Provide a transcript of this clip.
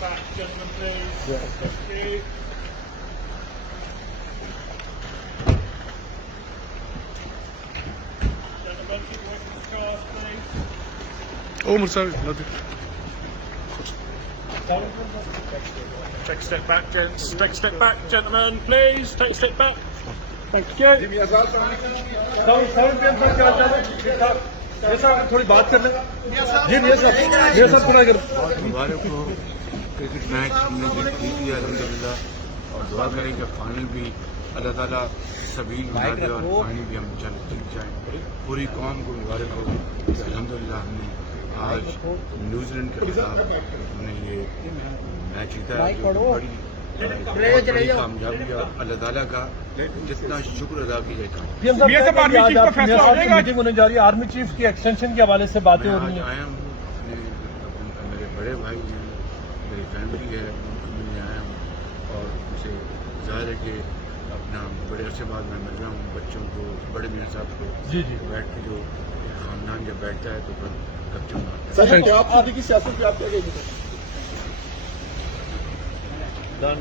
back, gentlemen, please. Thank you. Gentlemen, keep away from the cars, please. Umar sir, Take a step back, gents. Take a step back, gentlemen, please. Take a step back. Thank you. थोड़ी बात कर ले ये सर पूरा कर हमारे को cricket match हमने जीत लिया अल्हम्दुलिल्लाह और दुआ करें कि फाइनल भी अल्लाह ताला सभी बना दे और फाइनल भी हम जीत जाएं। पूरी कौम को मुबारक हो कि अल्हम्दुलिल्लाह हमने आज न्यूजीलैंड के खिलाफ हमने ये मैच जीता है जो बड़ी कामयाबी है। अल्लाह ताला का जितना शुक्र अदा किया मीटिंग होने जा रही है, आर्मी चीफ की एक्सटेंशन के हवाले से बातें हो रही हैं। आया हूँ मेरे बड़े भाई हैं, मेरी फैमिली है, उनको मिलने आया हूँ और उनसे जाहिर है कि अपना बड़े अरसे बाद मैं मिल रहा हूँ बच्चों को, बड़े मियाँ साहब को। जी जी बैठ के जो खानदान जब बैठता है तो फिर कब्जा मारता है। सर आप आगे की सियासत पे आप क्या कहेंगे? डन